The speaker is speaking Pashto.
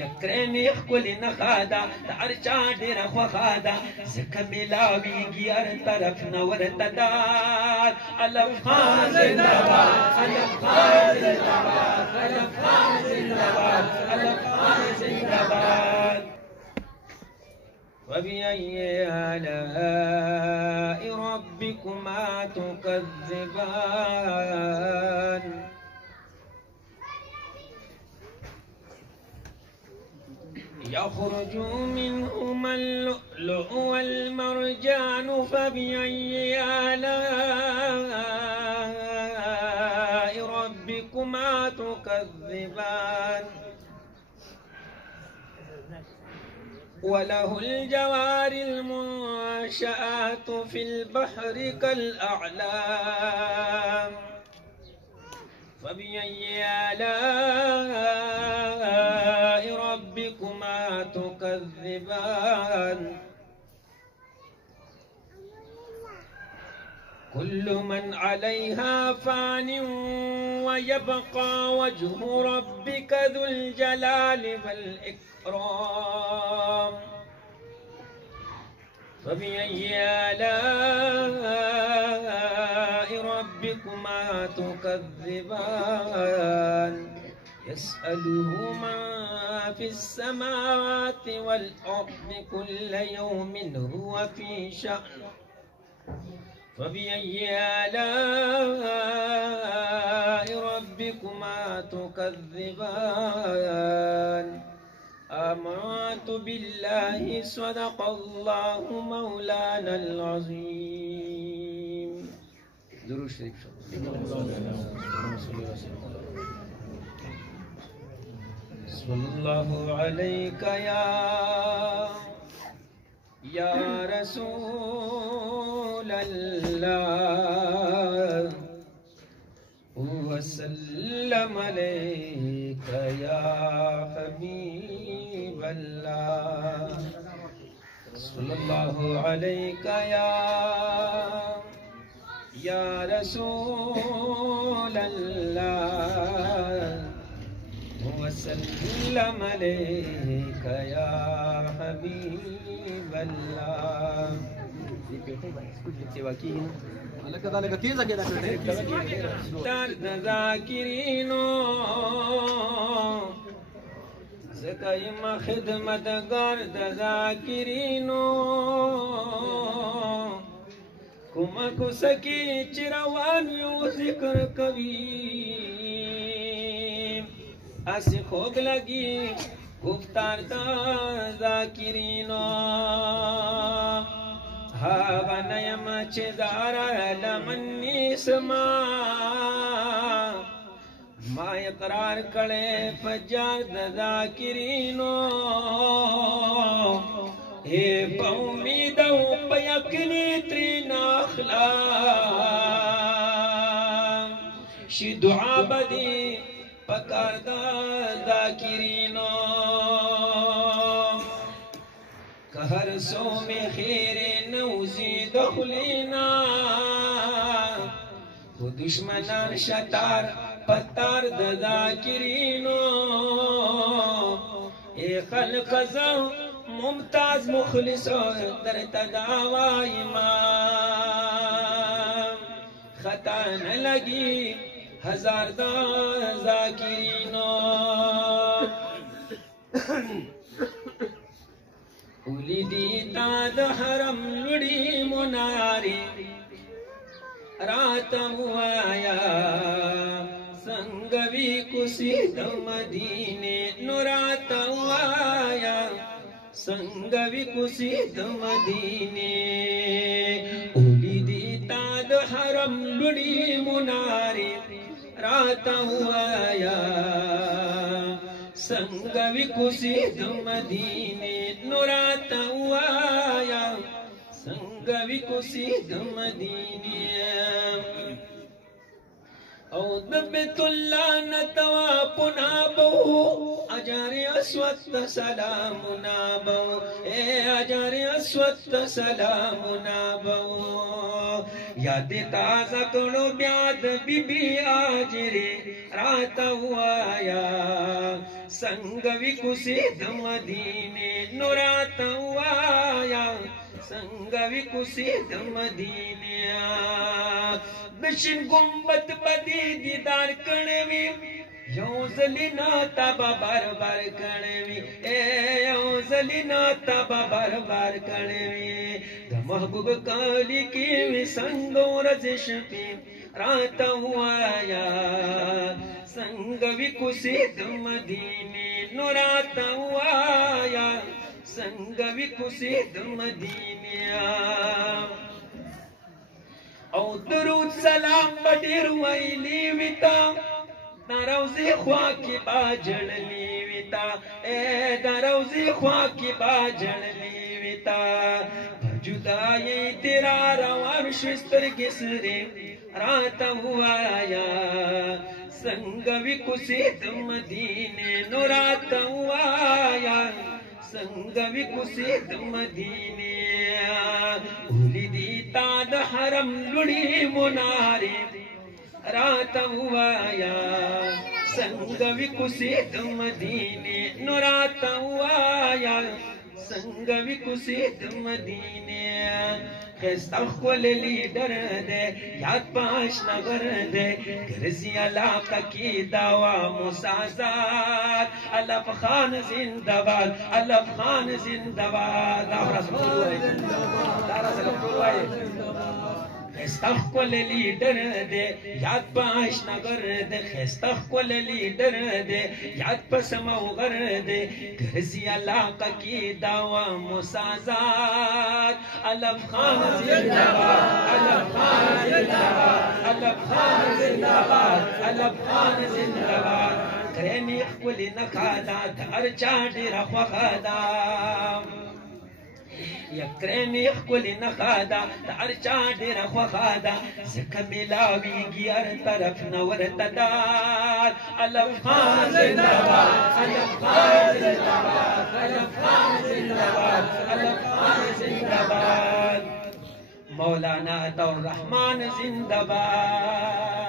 یکرنی خکل نخادا تارچا دیر خوخادا زکملاویگی ار طرف نور تدار علم خان زندباد علم خان زندباد علم خان زندباد علم خان زندباد فبأي آلاء ربكما تكذبان يخرج منهما اللؤلؤ والمرجان فبأي آلاء ربكما تكذبان وله الجوار المنشآت في البحر كالأعلام فبأي آلاء ربكما تكذبان كل من عليها فان ويبقى وجه ربك ذو الجلال والإكرام فبأي آلاء ربكما تكذبان يسأله من في السماوات والأرض كل يوم هو في شأن فبأي آلاء ربكما تكذبان آمنت بالله صدق الله مولانا العظيم. درود شریف صلى الله عليك يا رسول الله وسلم عليك يا حبيب الله صلى الله عليك يا رسول الله وسلم عليك يا حبيب الله. درد ذاکرینو زکایم خدمتگار ذاکرینو کمک سکی چروان یو ذکر کبھی اسی خوب لگی گفتار دا ذاکرینو هاغا نیم چه دارا لمنی سما ما اقرار کڑے فجار دا ذاکرینو اے پا امیدو پا یقنی ترین اخلاق شی دعا بدی پکار دا ذاکرینو ہر سو میں خیر نوزی دخلینا وہ دشمنان شتار پتار ذاکرینو اے خلق زو ممتاز مخلص در تداوا امام خطا نہ لگی ہزار دا ذاکرینو ولیدی تا د حرم لڑی مناری رات ہوایا سنگوی کسی د مدینے نورات ہوایا سنگوی کسی د مدینے ولیدی تا د حرم لڑی مناری رات ہوایا سنگوی کسی د مدینے نورات ہوایا سنگوی کسی د مدینے او د بیت اللہ نتوا پنا بہو अजर अस्वत सलामुना बो ए अजर अस्वत सलामुना बो याद ताज़ा करो ब्याद बीबी आजरे रात हुआया संग विकुसित मदीने नुरात हुआया संग विकुसित मदीने दशिन गुम्बत बदी दीदार कणवी योजलिना तबा बार बार कणवी ए योजलिना तबा बार बार कणवी द महबूब काली की संगो रजिश पे रात हुआया संग विकुसित मदीने नुरात हुआया संग विकुसित मदीने औ दुरूद सलाम बडीर वैली विता दरौज़ी ख्वा की बाजन लीविता ए दरौज़ी ख्वा की बाजन लीविता जुदाई तेरा रवा विश्वस्तर किसरे रात हुआया संग विकुसित मदीने नुरात हुआया संग विकुसित मदीने उलिदीता द हरम लुड़ी मुनारे रात हुआया संग विकुसित मदीने नुरात हुआया संग विकुसित मदीने खस्तखली डर दे याद पाश नगर दे गर्जी अलाका की दावा मुसाजात अलफ खान जिंदाबाद अलफ खान जिंदाबाद खस्तखली डर दे याद पाश नगर दे खस्तखली डर दे याद पसमगर दे गर्जी अलाका की दावा मुसाजात अलफ खान जिंदाबाद अलफ खान जिंदाबाद अलफ खान जिंदाबाद अलफ खान जिंदाबाद करनी खुली नखादा दर चाडी रखवादा यकरनी खुली नखादा दर चाडी रखवादा जकमिलावी गियर तरफ नवर तदार अलफ खान जिंदाबाद अलफ खान जिंदाबाद अलफ खान जिंदाबाद अलफ खान जिंदाबाद मौलाना अतौर रहमान जिंदाबाद